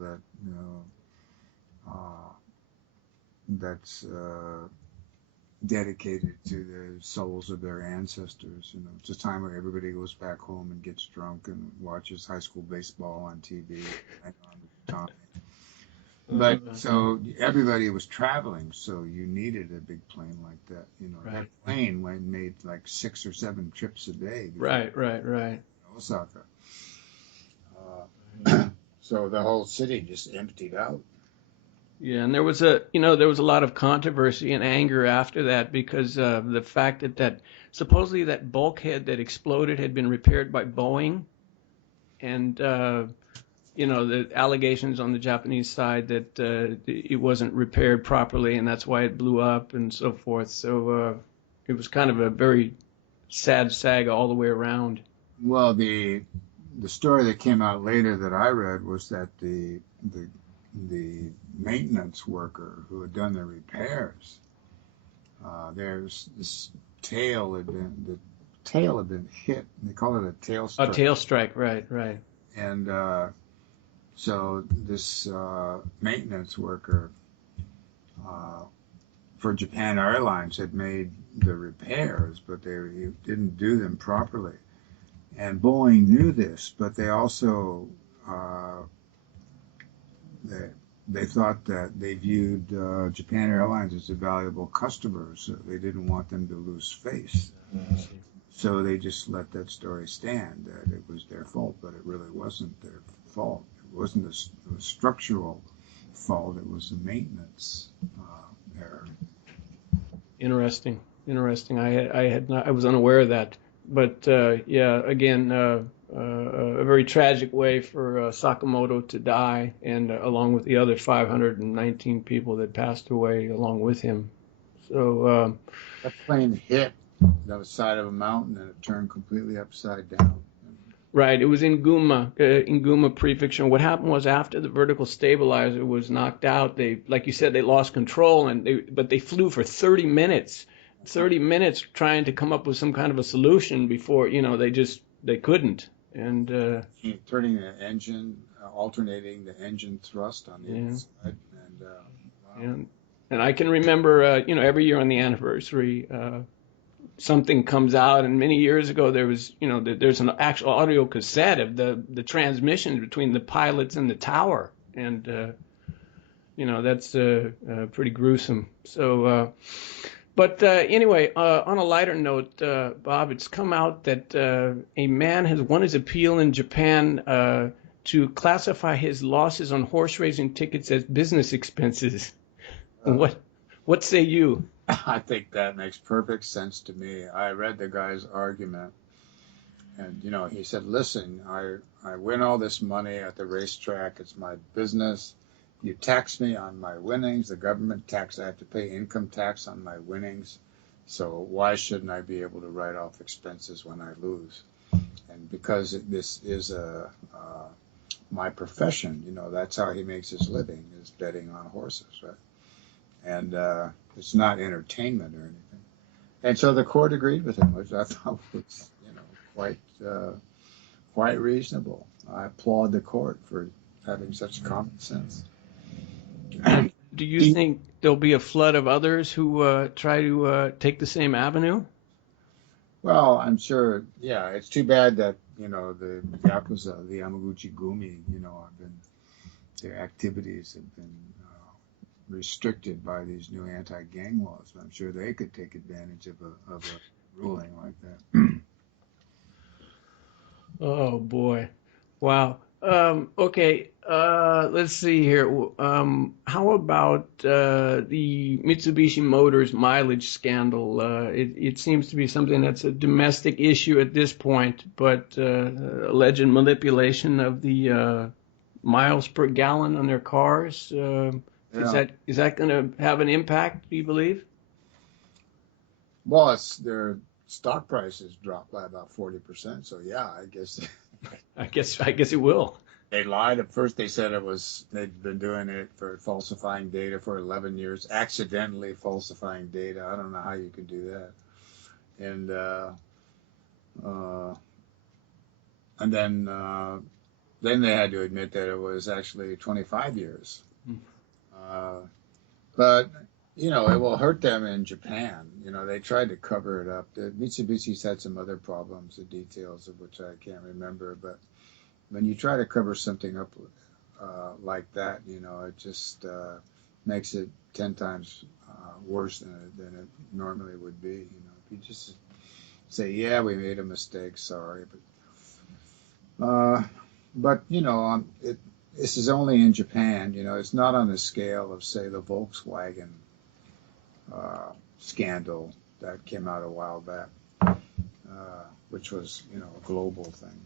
that's dedicated to the souls of their ancestors. It's a time where everybody goes back home and gets drunk and watches high school baseball on TV and on the time. But so everybody was traveling, so you needed a big plane like that. That Right, plane made like 6 or 7 trips a day before right, right, right. Osaka. So the whole city just emptied out. Yeah, and there was a lot of controversy and anger after that because the fact that supposedly that bulkhead that exploded had been repaired by Boeing, and the allegations on the Japanese side that it wasn't repaired properly, and that's why it blew up and so forth. So it was kind of a very sad saga all the way around. Well, the story that came out later that I read was that the maintenance worker who had done the repairs, there's this the tail had been hit. They call it a tail A strike, tail strike, right, right. and so this maintenance worker uh, for Japan Airlines had made the repairs, but they didn't do them properly. And Boeing knew this, but they also uh, they, they thought that they viewed Japan Airlines as a valuable customer, so they didn't want them to lose face. So they just let that story stand, that it was their fault, but it really wasn't their fault. It wasn't a structural fault, it was a maintenance error. Interesting, interesting. I was unaware of that, but yeah, again, a very tragic way for Sakamoto to die, and along with the other 519 people that passed away along with him. So That plane hit the side of a mountain and it turned completely upside down. right, it was in Guma Prefecture. What happened was after the vertical stabilizer was knocked out, like you said, they lost control, but they flew for 30 minutes. 30 minutes trying to come up with some kind of a solution before, they couldn't. And Turning the engine, alternating the engine thrust on the yeah, inside, and wow. and I can remember, every year on the anniversary, something comes out, and many years ago there was, there's an actual audio cassette of the transmission between the pilots and the tower, and that's pretty gruesome. So, but anyway, on a lighter note, Bob, it's come out that a man has won his appeal in Japan to classify his losses on horse racing tickets as business expenses. Uh, What say you? I think that makes perfect sense to me. I read the guy's argument, and he said, "Listen, I win all this money at the racetrack. It's my business. You tax me on my winnings. The government tax. I have to pay income tax on my winnings. So why shouldn't I be able to write off expenses when I lose?" and because this is my profession, that's how he makes his living, is betting on horses, right? And it's not entertainment or anything. And so the court agreed with him, which I thought was, quite quite reasonable. I applaud the court for having such common sense. And do you think there'll be a flood of others who try to take the same avenue? Well, I'm sure. Yeah, it's too bad that the yakuza, the Yamaguchi Gumi, have been their activities have been restricted by these new anti-gang laws. I'm sure they could take advantage of a ruling like that. Oh boy. Wow. Okay. Let's see here. How about the Mitsubishi Motors mileage scandal? It seems to be something that's a domestic issue at this point, but alleged manipulation of the miles per gallon on their cars. Yeah. Is that going to have an impact, do you believe? Well, their stock prices dropped by about 40%. So yeah, I guess I guess it will. they lied. At first, they said they'd been doing it for falsifying data for 11 years, accidentally falsifying data. I don't know how you could do that. And uh, and then they had to admit that it was actually 25 years. Uh, but it will hurt them in Japan. They tried to cover it up. Mitsubishi's had some other problems, the details of which I can't remember. But when you try to cover something up like that, it just makes it 10 times worse than it normally would be. If you just say, "Yeah, we made a mistake, sorry," but this is only in Japan. It's not on the scale of, say, the Volkswagen scandal that came out a while back, which was a global thing.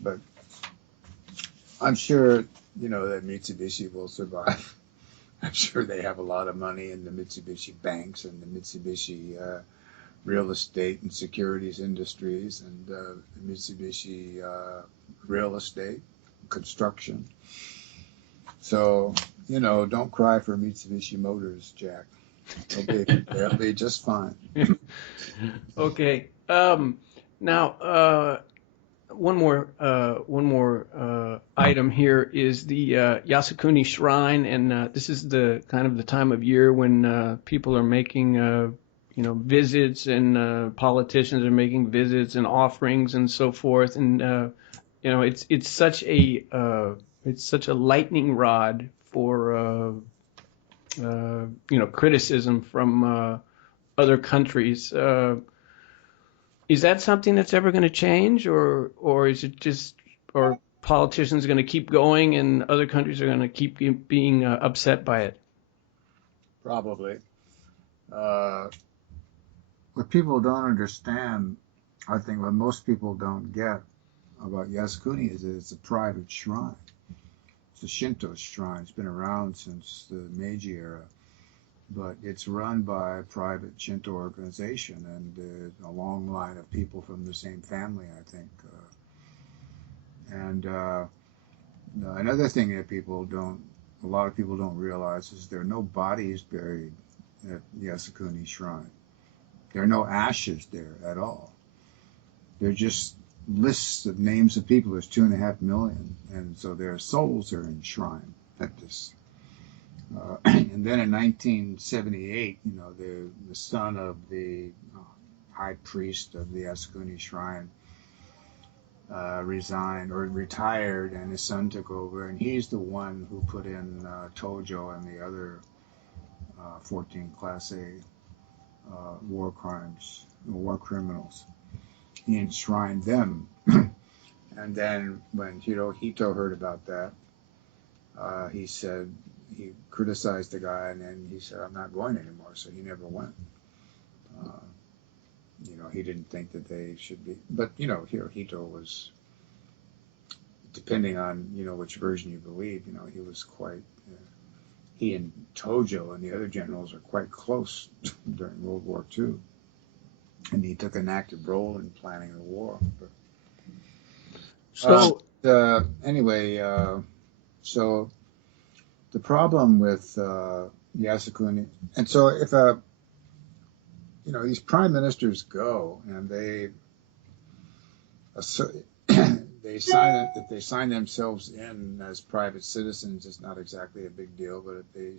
But I'm sure that Mitsubishi will survive. I'm sure they have a lot of money in the Mitsubishi banks and the Mitsubishi real estate and securities industries and the Mitsubishi real estate construction. So don't cry for Mitsubishi Motors, Jack. They'll be just fine. Okay. Now, one more item here is the Yasukuni Shrine, and this is the kind of the time of year when people are making visits, and politicians are making visits and offerings and so forth, and it's such a lightning rod for criticism from other countries. Is that something that's ever going to change, or is it just, or politicians are going to keep going and other countries are going to keep being upset by it? Probably. What people don't understand, I think what most people don't get about Yasukuni is that it's a private shrine. It's a Shinto shrine. It's been around since the Meiji era, but it's run by a private Shinto organization and a long line of people from the same family, I think. Another thing that a lot of people don't realize is there are no bodies buried at Yasukuni Shrine. There are no ashes there at all. They're just lists of names of people. There's 2.5 million, and so their souls are enshrined at this. And then in 1978, the son of the high priest of the Yasukuni Shrine resigned or retired, and his son took over, and he's the one who put in Tojo and the other 14 Class A war criminals. He enshrined them. And then when Hirohito heard about that, he criticized the guy, and then he said, "I'm not going anymore." So he never went. He didn't think that they should be. But Hirohito was, depending on which version you believe, he was quite. He and Tojo and the other generals are quite close during World War II, and he took an active role in planning the war. But So, Anyway, so the problem with Yasukuni, and so if these prime ministers go and they they sign if they sign themselves in as private citizens, it's not exactly a big deal. But if they,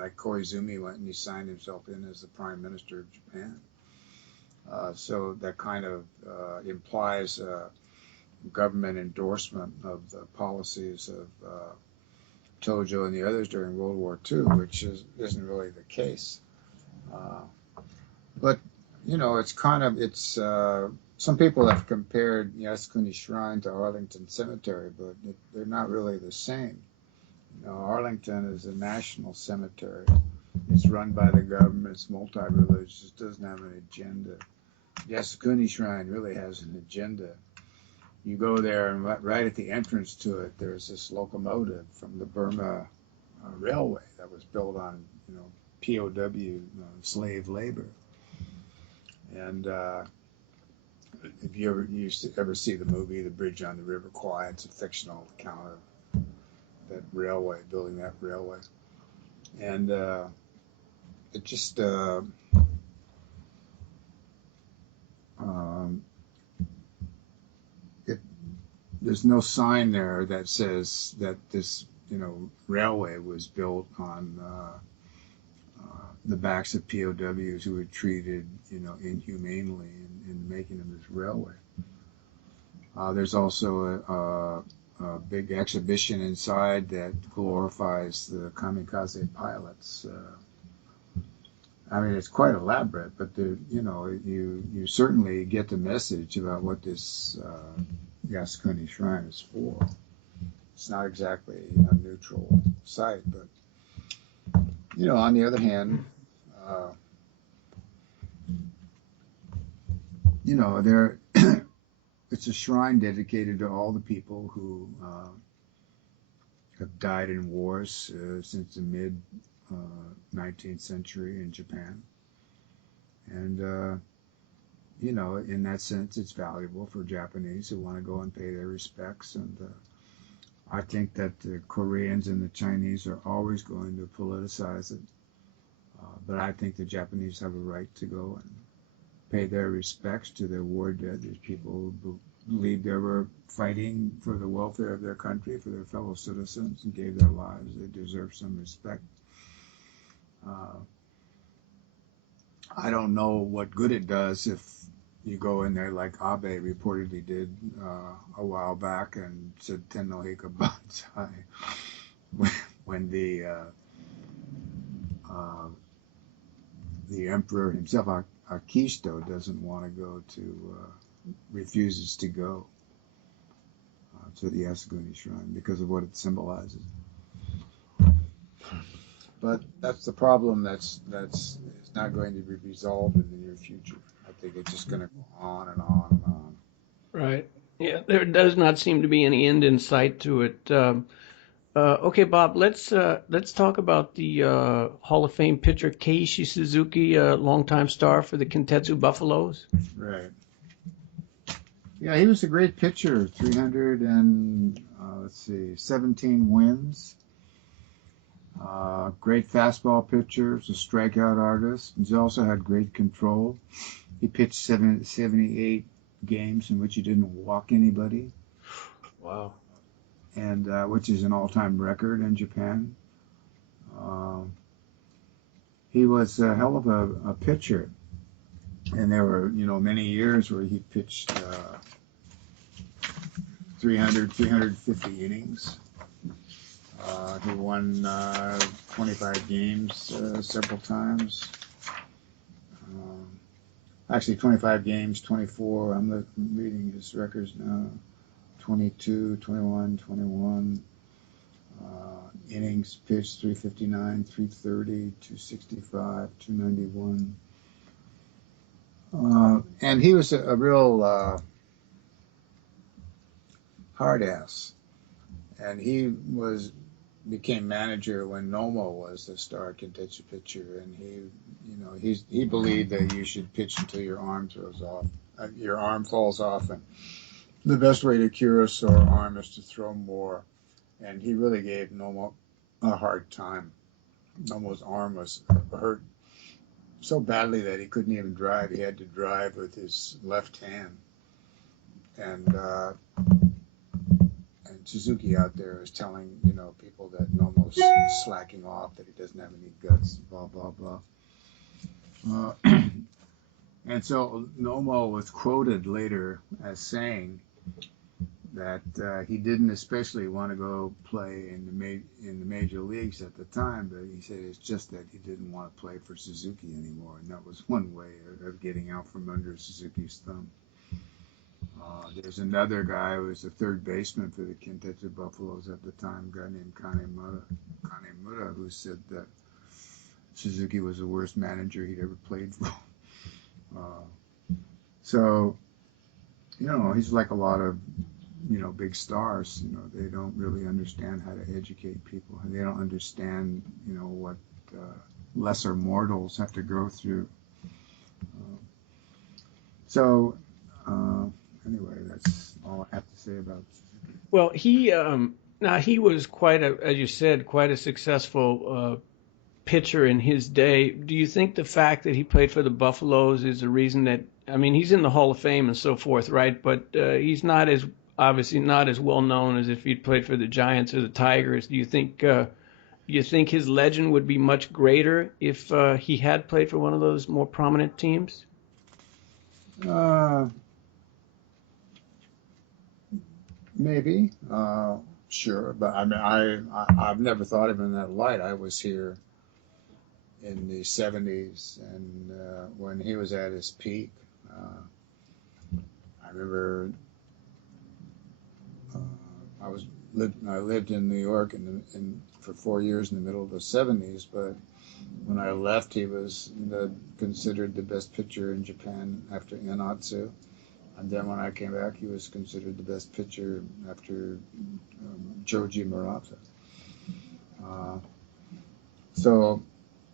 like Koizumi went and he signed himself in as the prime minister of Japan, so that kind of implies government endorsement of the policies of Tojo and the others during World War II, which isn't really the case. But it's some people have compared Yasukuni Shrine to Arlington Cemetery, but they're not really the same. Arlington is a national cemetery. It's run by the government. It's multi-religious. It doesn't have an agenda. Yasukuni Shrine really has an agenda. You go there, and right at the entrance to it, there's this locomotive from the Burma Railway that was built on, POW slave labor. And if you ever see the movie The Bridge on the River Kwai, it's a fictional account of that railway, building that railway. And it just there's no sign there that says that this railway was built on the backs of POWs who were treated inhumanely in making of this railway. There's also a big exhibition inside that glorifies the kamikaze pilots. I mean, it's quite elaborate, but you certainly get the message about what this Yasukuni Shrine is for. It's not exactly a neutral site, but on the other hand, there it's a shrine dedicated to all the people who have died in wars since the mid 19th century in Japan, and in that sense, it's valuable for Japanese who want to go and pay their respects. And I think that the Koreans and the Chinese are always going to politicize it. But I think the Japanese have a right to go and pay their respects to their war dead. There's people who believed they were fighting for the welfare of their country, for their fellow citizens, and gave their lives. They deserve some respect. I don't know what good it does if you go in there like Abe reportedly did a while back and said Tenno Hika Banzai when the emperor himself, Akihito, doesn't want to go refuses to go to the Yasukuni Shrine because of what it symbolizes. But that's the problem that's not going to be resolved in the near future. I think it's just going to go on and on and on. right. Yeah, there does not seem to be any end in sight to it. Okay, Bob, let's talk about the Hall of Fame pitcher Keishi Suzuki, longtime star for the Kintetsu Buffaloes. Right. Yeah, he was a great pitcher. 300 and 17 wins. Great fastball pitcher. He's a strikeout artist. He's also had great control. He pitched 78 games in which he didn't walk anybody. Wow. And which is an all-time record in Japan. He was a hell of a pitcher. And there were, many years where he pitched 350 innings. He won 25 games several times. Actually, 25 games, 24. I'm reading his records now. 22, 21, 21. Innings pitched 359, 330, 265, 291. And he was a real hard ass. And he became manager when Nomo was the star Kintetsu pitcher, and he believed that you should pitch until your arm falls off, and the best way to cure a sore arm is to throw more. And he really gave Nomo a hard time. Nomo's arm was hurt so badly that he couldn't even drive. He had to drive with his left hand. And Suzuki out there is telling, people that Nomo's slacking off, that he doesn't have any guts, blah, blah, blah. And so Nomo was quoted later as saying that he didn't especially want to go play in the major leagues at the time, but he said it's just that he didn't want to play for Suzuki anymore, and that was one way of getting out from under Suzuki's thumb. There's another guy who was the third baseman for the Kintetsu Buffaloes at the time, a guy named Kanemura, who said that Suzuki was the worst manager he'd ever played for. So, he's like a lot of, big stars. They don't really understand how to educate people. They don't understand, what lesser mortals have to go through. Anyway, that's all I have to say about Suzuki. Well, he was as you said, quite a successful pitcher in his day. Do you think the fact that he played for the Buffaloes is the reason that, he's in the Hall of Fame and so forth, right? But he's obviously not as well known as if he'd played for the Giants or the Tigers. Do you think his legend would be much greater if he had played for one of those more prominent teams? Maybe, sure, but I've never thought of him in that light. I was here in the 70s, and when he was at his peak, I remember I lived in New York for 4 years in the middle of the 70s, but when I left, he was considered the best pitcher in Japan after Inatsu. And then when I came back, he was considered the best pitcher after Joji Murata. So,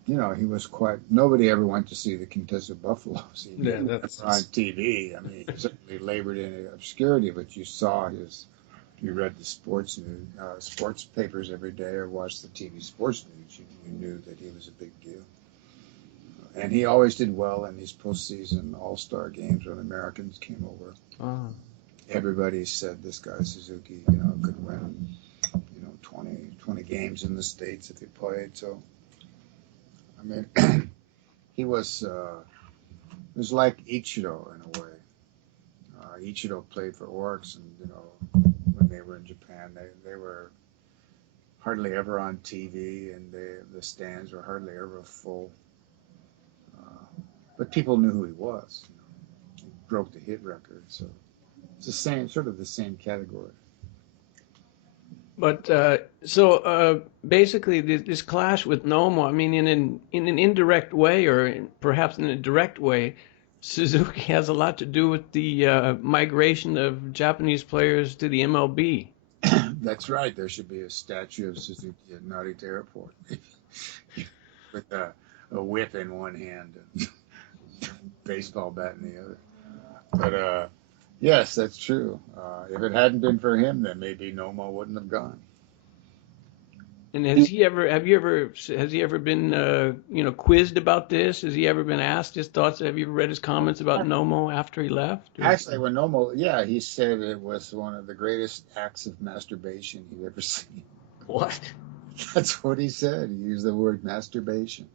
he was nobody ever went to see the Kintetsu Buffaloes. That's on TV. He certainly labored in obscurity, but you read the sports papers every day or watched the TV sports news, you knew that he was a big deal. And he always did well in these postseason all-star games when Americans came over. Oh. Everybody said this guy Suzuki, could win, 20 games in the States if he played. So, he was like Ichiro in a way. Ichiro played for Orcs, and when they were in Japan, they were hardly ever on TV, and the stands were hardly ever full. But people knew who he was. He broke the hit record, so it's the same category. But basically, this clash with Nomo, in an indirect way, or perhaps in a direct way, Suzuki has a lot to do with the migration of Japanese players to the MLB. That's right. There should be a statue of Suzuki at Narita Airport with a whip in one hand and baseball bat in the other. But yes, that's true. If it hadn't been for him, then maybe Nomo wouldn't have gone. And has he ever been quizzed about this? Has he ever been asked his thoughts? Have you ever read his comments about Nomo after he left? Actually, when Nomo, he said it was one of the greatest acts of masturbation he'd ever seen. What? That's what he said. He used the word masturbation.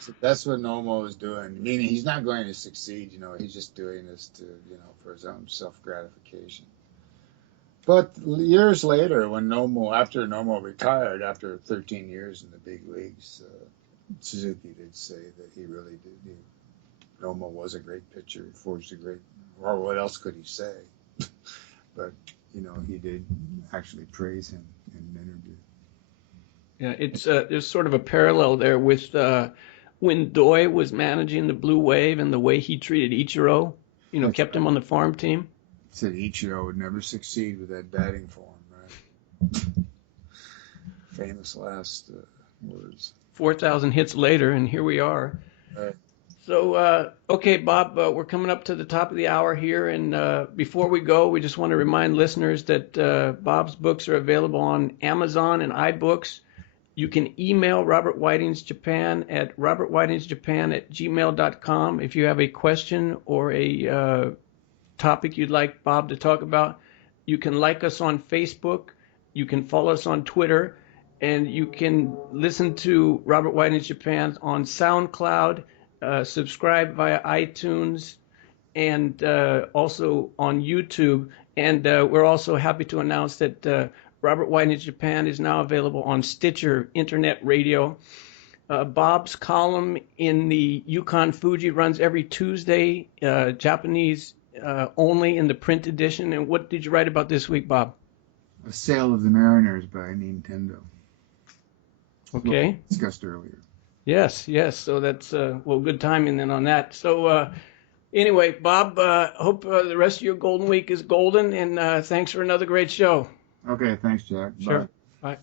So that's what Nomo is doing. Meaning he's not going to succeed, he's just doing this to, for his own self-gratification. But years later, after Nomo retired, after 13 years in the big leagues, Suzuki did say that he really did. Nomo was a great pitcher, forged or what else could he say? But, he did actually praise him in an interview. Yeah, there's sort of a parallel there with when Doi was managing the Blue Wave and the way he treated Ichiro, kept him on the farm team. Said Ichiro would never succeed with that batting form, right? Famous last words. 4,000 hits later, and here we are. Right. So, okay, Bob, we're coming up to the top of the hour here, and before we go, we just want to remind listeners that Bob's books are available on Amazon and iBooks. You can email Robert Whiting's Japan at robertwhitingsjapan@gmail.com if you have a question or a topic you'd like Bob to talk about. You can like us on Facebook. You can follow us on Twitter. And you can listen to Robert Whiting's Japan on SoundCloud, subscribe via iTunes, and also on YouTube. And we're also happy to announce that Robert Whiting's Japan is now available on Stitcher Internet Radio. Bob's column in the Yukon Fuji runs every Tuesday, Japanese only in the print edition. And what did you write about this week, Bob? A Sale of the Mariners by Nintendo. Okay. Discussed earlier. Yes. So that's, well, good timing then on that. So anyway, Bob, hope the rest of your Golden Week is golden, and thanks for another great show. Okay, thanks, Jack. Sure. Bye. Bye.